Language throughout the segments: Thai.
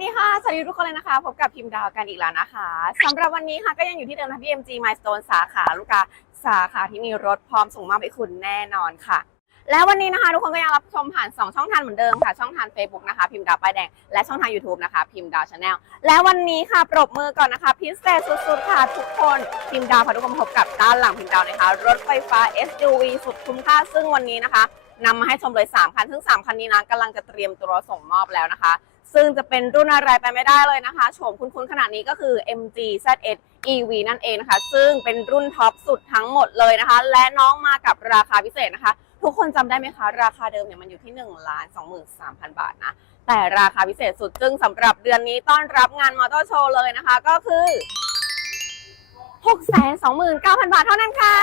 สดีค่ะ สวัสดีทุกคนเลยนะคะ พบกับพิมพ์ดาวกันอีกแล้วนะคะสำหรับวันนี้ค่ะก็ยังอยู่ที่เดิมนะ BMG Milestone สาขาลูกค้าสาขาที่มีรถพร้อมส่งมอบให้คุณแน่นอนค่ะ และวันนี้นะคะ ทุกคนก็ยังรับชมผ่าน 2 ช่องทางเหมือนเดิมค่ะ ช่องทาง Facebook นะคะ พิมพ์ดาวป้ายแดง และช่องทาง YouTube นะคะ พิมพ์ดาวชาแนลและวันนี้ค่ะปรบมือก่อนนะคะพิเศษสุดๆค่ะทุกคนพิมพ์ดาวพาทุกคนพบกับด้านหลังพิมพ์ดาวนะคะ รถไฟฟ้า SUV สุดคุ้มค่าซึ่งวันนี้นะคะนำมาให้ชมเลย 3 คัน ซึ่ง 3 คันนี้นะกำลังจะเตรียมตัวส่งมอบแล้วนะคะ ซึ่งจะเป็นรุ่นอะไรไปไม่ได้เลยนะคะ โฉมคุ้นๆขนาดนี้ก็คือ MG ZS EV นั่นเองนะคะ ซึ่งเป็นรุ่นท็อปสุดทั้งหมดเลยนะคะ และน้องมากับราคาพิเศษนะคะ ทุกคนจำได้ไหมคะ ราคาเดิมเนี่ยมันอยู่ที่1ล้าน23,000 บาทนะ แต่ราคาพิเศษสุดซึ่งสำหรับเดือนนี้ต้อนรับงานมอเตอร์โชว์เลยนะคะ ก็คือ 629,000 บาทเท่านั้นค่ะ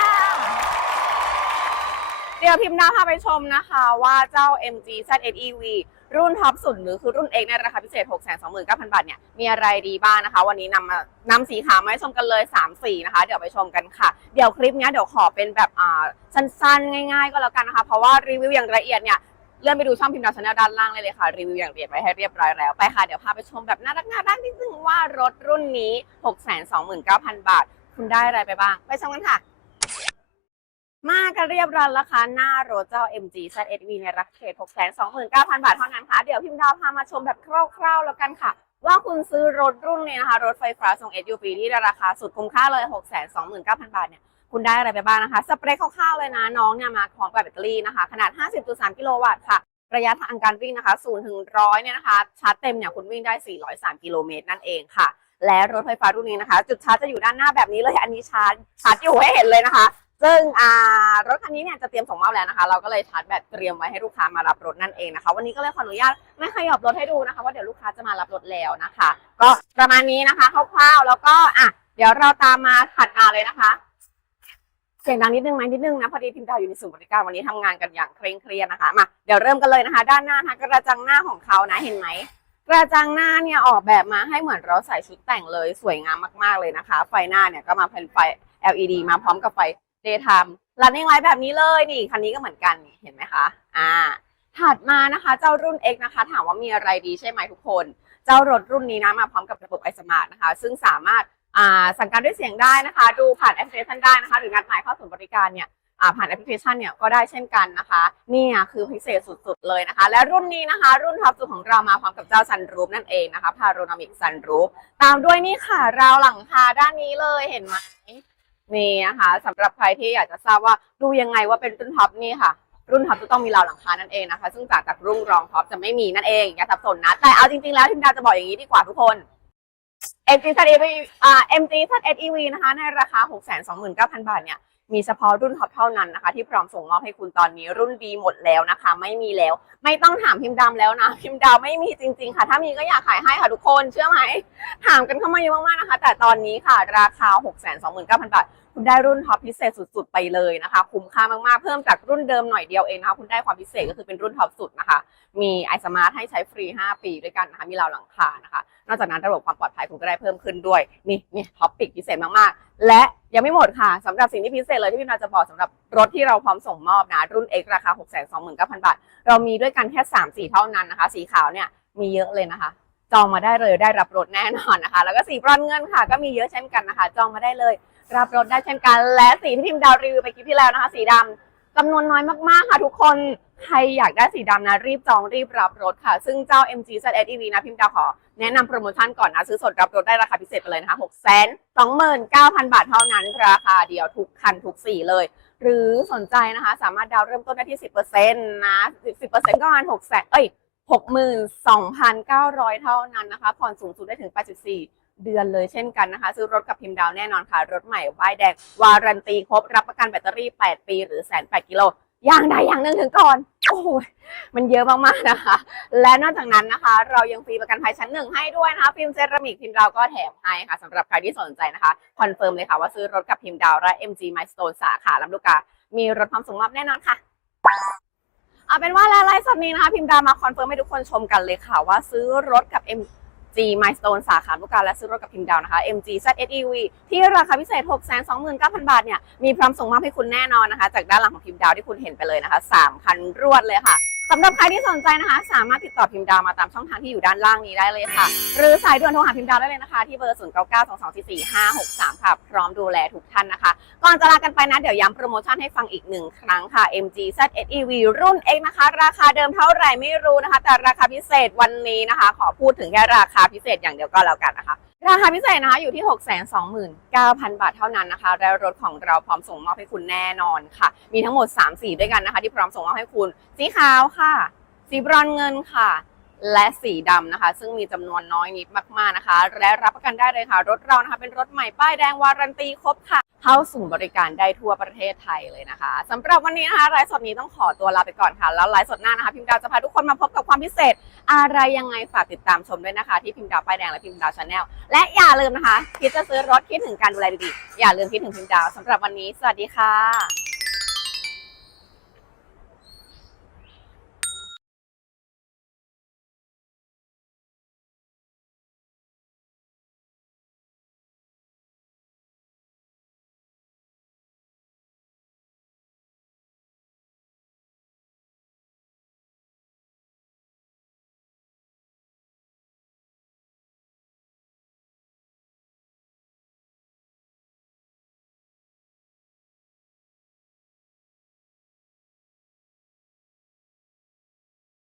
เดี๋ยวพิมพ์ดาพาไปชมนะคะว่าเจ้า MG ZS EV รุ่นท็อปสุดหรือคือรุ่น X ในราคาพิเศษ 629,000 บาทเนี่ยมีอะไรดีบ้างนะคะ วันนี้นำมานำสีขาวมาให้ชมกันเลย 3 สีนะคะ เดี๋ยวไปชมกันค่ะ เดี๋ยวคลิปนี้เดี๋ยวขอเป็นแบบอ่าสั้นๆ ง่าย ๆ ก็แล้วกันนะคะ เพราะว่ารีวิวอย่างละเอียดเนี่ยเลื่อนไปดูช่องพิมพ์ดาวชาแนลด้านล่างเลยเลยค่ะ รีวิวอย่างละเอียดไว้ให้เรียบร้อยแล้ว ไปค่ะ เดี๋ยวพาไปชมแบบน่ารักน่ารักนิดนึงว่ารถรุ่นนี้ 629,000 บาท คุณได้อะไรไปบ้าง ไปชมกันค่ะ มากันเรียบร้อยแล้วค่ะหน้ารถเจ้า MG ZSV ในราคาเขต629,000 บาทเท่านั้นค่ะ เดี๋ยวพิมพ์ดาวพามาชมแบบคร่าวๆแล้วกันค่ะ ว่าคุณซื้อรถรุ่นนี้นะคะ รถไฟฟ้าทรง SUV ที่ราคาสุดคุ้มค่าเลย 629,000 บาทเนี่ยคุณได้อะไรไปบ้างนะคะ สเปคคร่าวๆเลยนะ น้องเนี่ยมาพร้อมกับแบตเตอรี่นะคะ ขนาด 50.3 กิโลวัตต์ค่ะ ระยะทางการวิ่งนะคะ0ถึง100เนี่ยนะคะชาร์จเต็มเนี่ยคุณวิ่งได้ 403 กิโลเมตรนั่นเองค่ะ และรถไฟฟ้ารุ่นนี้นะคะ จุดชาร์จจะอยู่ด้านหน้าแบบนี้เลยอันนี้ชาร์จชาร์จอยู่ให้เห็นเลยนะคะ ซึ่งรถคันนี้เนี่ยจะเตรียมส่งมอบแล้วนะคะ เราก็เลยชาร์จแบตเตรียมไว้ให้ลูกค้ามารับรถนั่นเองนะคะ วันนี้ก็เลยขออนุญาตไม่ขยับรถให้ดูนะคะว่าเดี๋ยวลูกค้าจะมารับรถแล้วนะคะ ก็ประมาณนี้นะคะคร่าวๆแล้วก็อะเดี๋ยวเราตามมาถัดมาเลยนะคะเสียงดังนิดนึงไหมนิดนึงนะพอดีพิมพ์ดาวอยู่ในศูนย์บริการวันนี้ทำงานกันอย่างเคร่งเครียดนะคะมาเดี๋ยวเริ่มกันเลยนะคะ ด้านหน้านะคะกระจังหน้าของเขานะเห็นไหมกระจังหน้าเนี่ยออกแบบมาให้เหมือนเราใส่ชุดแต่งเลยสวยงามมากๆเลยนะคะ ไฟหน้าเนี่ยก็มาเป็นไฟ LED มาพร้อมกับไฟ daytime running light แบบนี้เลยนี่คันนี้ก็เหมือนกันเห็นไหมคะอ่าถัดมานะคะ เจ้ารุ่น X นะคะ ถามว่ามีอะไรดีใช่ไหมทุกคน เจ้ารถรุ่นนี้นะมาพร้อมกับระบบ iSmart นะคะ ซึ่งสามารถอ่าสั่งการด้วยเสียงได้นะคะ ดูผ่านแอปพลิเคชันได้นะคะ หรือนัดหมายเข้าศูนย์บริการเนี่ยอ่าผ่านแอปพลิเคชันเนี่ยก็ได้เช่นกันนะคะนี่คือพิเศษสุดๆเลยนะคะ และรุ่นนี้นะคะ รุ่นท็อปสุดของเรามาพร้อมกับเจ้าซันรูฟนั่นเองนะคะพาโรนามิกซันรูฟตามด้วยนี่ค่ะราวหลังคาด้านนี้เลยเห็นไหม นี่นะคะสำหรับใครที่อยากจะทราบว่าดูยังไงว่าเป็นรุ่นท็อปนี่ค่ะ รุ่นท็อปจะต้องมีราวหลังคานั่นเองนะคะ ซึ่งจากจากรุ่งรองท็อปจะไม่มีนั่นเองอย่าสับสนนะแต่เอาจริงๆแล้วทิมดาวจะบอกอย่างนี้ดีกว่าทุกคน MG ZEV อ่า MG ZEV นะคะในราคา 629,000 บาทเนี่ยมีเฉพาะรุ่นท็อปเท่านั้นนะคะ ที่พร้อมส่งมอบให้คุณตอนนี้รุ่นดีหมดแล้วนะคะ ไม่มีแล้ว ไม่ต้องถามพิมพ์ดำแล้วนะ พิมพ์ดำไม่มีจริง ๆ ค่ะ ถ้ามีก็อยากขายให้ค่ะทุกคนเชื่อไหมถามกันเข้ามาเยอะมากๆนะคะ แต่ตอนนี้ค่ะ ราคา 629,000 บาท คุณได้รุ่นท็อปพิเศษสุด ๆ ไปเลยนะคะ คุ้มค่ามากๆเพิ่มจากรุ่นเดิมหน่อยเดียวเองนะคะคุณได้ความพิเศษก็คือเป็นรุ่นท็อปสุดนะคะ มีไอสมาร์ทให้ใช้ฟรี 5 ปีด้วยกันนะคะมีราวหลังคานะคะ นอกจากนั้นระบบความปลอดภัยคุณก็ได้เพิ่มขึ้นด้วย นี่นี่ท็อปปิกพิเศษมากๆ และยังไม่หมดค่ะสำหรับสิ่งที่พิเศษเลยที่พี่นาจะบอกสำหรับรถที่เราพร้อมส่งมอบนะ รุ่น X ราคา 629,000 บาท เรามีด้วยกันแค่ 3 สีเท่านั้นนะคะ สีขาวเนี่ยมีเยอะเลยนะคะ จองมาได้เลยได้รับรถแน่นอนนะคะ แล้วก็สีบรอนเงินค่ะ ก็มีเยอะเช่นกันนะคะ จองมาได้เลย รับรถได้เช่นกัน และสีที่ทีมดาวรีวิวไปคลิปที่แล้วนะคะ สีดำจำนวนน้อยมากๆค่ะ ทุกคน ใครอยากได้สีดำนะรีบจองรีบรับรถค่ะ ซึ่งเจ้า MG ZSEV นะพิมพ์ดาวขอ แนะนำโปรโมชั่นก่อนนะ ซื้อสดรับรถได้ราคาพิเศษไปเลยนะคะ6 2 9 0 0 0 บาทเท่านั้น ราคาเดียวทุกคันทุกสีเลย หรือสนใจนะคะ สามารถดาวเริ่มต้นได้ที่ 10%นะ10%ก็ประมาณ6แสนเอ้ย62,900 เท่านั้นนะคะ ผ่อนสูงสุดได้ถึง 84 เดือนเลยเช่นกันนะคะ ซื้อรถกับพิมพ์ดาวแน่นอนค่ะ รถใหม่ป้ายแดง วารันตีครบ รับประกันแบตเตอรี่ 8 ปี หรือแสน8กิโล อย่างใดอย่างหนึ่งถึงก่อน โอ้โหมันเยอะมากๆนะคะ และนอกจากนั้นนะคะ เรายังฟรีประกันภัยชั้นหนึ่งให้ด้วยนะคะ ฟิล์มเซรามิกพิมพ์ดาวก็แถมให้ค่ะสำหรับใครที่สนใจนะคะคอนเฟิร์มเลยค่ะว่าซื้อรถกับพิมพ์ดาวและ MG Milestone สาขาลำลูกกา มีรถพร้อมส่งมอบแน่นอนค่ะเอาเป็นว่าและไลฟ์สดนี้นะคะ พิมพ์ดาวมาคอนเฟิร์มให้ทุกคนชมกันเลยค่ะว่าซื้อรถกับ MG Milestone สาขาลูกกาและซื้อรถกับพิมพ์ดาวนะคะ MG ZSEV ที่ราคาพิเศษ 629,000 บาทเนี่ย มีพร้อมส่งมอบให้คุณแน่นอนนะคะ จากด้านหลังของพิมพ์ดาวที่คุณเห็นไปเลยนะคะ 3 คันรวดเลยค่ะ สำหรับใครที่สนใจนะคะ สามารถติดต่อพิมพ์ดาวมาตามช่องทางที่อยู่ด้านล่างนี้ได้เลยค่ะ หรือสายด่วนโทรหาพิมพ์ดาวได้เลยนะคะ ที่เบอร์ 0 9 9 2 2 4 4 5 6 3 ค่ะ พร้อมดูแลทุกท่านนะคะ ก่อนจะลากันไปนะ เดี๋ยวย้ำโปรโมชั่นให้ฟังอีกหนึ่งครั้งค่ะ MG ZSEV รุ่น X นะคะ ราคาเดิมเท่าไหร่ไม่รู้นะคะ แต่ราคาพิเศษวันนี้นะคะ ขอพูดถึงแค่ราคาพิเศษอย่างเดียวก็แล้วกันนะคะ ราคาพิเศษนะคะอยู่ที่ 629,000 บาทเท่านั้นนะคะ และรถของเราพร้อมส่งมอบให้คุณแน่นอนค่ะ มีทั้งหมด 3 สีด้วยกันนะคะ ที่พร้อมส่งมอบให้คุณ สีขาวค่ะ สีบรอนเงินค่ะ และสีดำนะคะ ซึ่งมีจำนวนน้อยนิดมากๆนะคะ และรับประกันได้เลยค่ะ รถเรานะคะเป็นรถใหม่ป้ายแดงวารันตีครบค่ะ เข้าสู่บริการได้ทั่วประเทศไทยเลยนะคะสำหรับวันนี้นะคะไลฟ์สดนี้ต้องขอตัวลาไปก่อนค่ะ แล้วไลฟ์สดหน้านะคะ พิมพ์ดาวจะพาทุกคนมาพบกับความพิเศษ อะไรยังไงฝากติดตามชมด้วยนะคะ ที่พิมพ์ดาวป้ายแดงและพิมพ์ดาวชาแนลและอย่าลืมนะคะคิดจะซื้อรถคิดถึงการดูแลดีๆอย่าลืมคิดถึงพิมพ์ดาวสำหรับวันนี้ สวัสดีค่ะ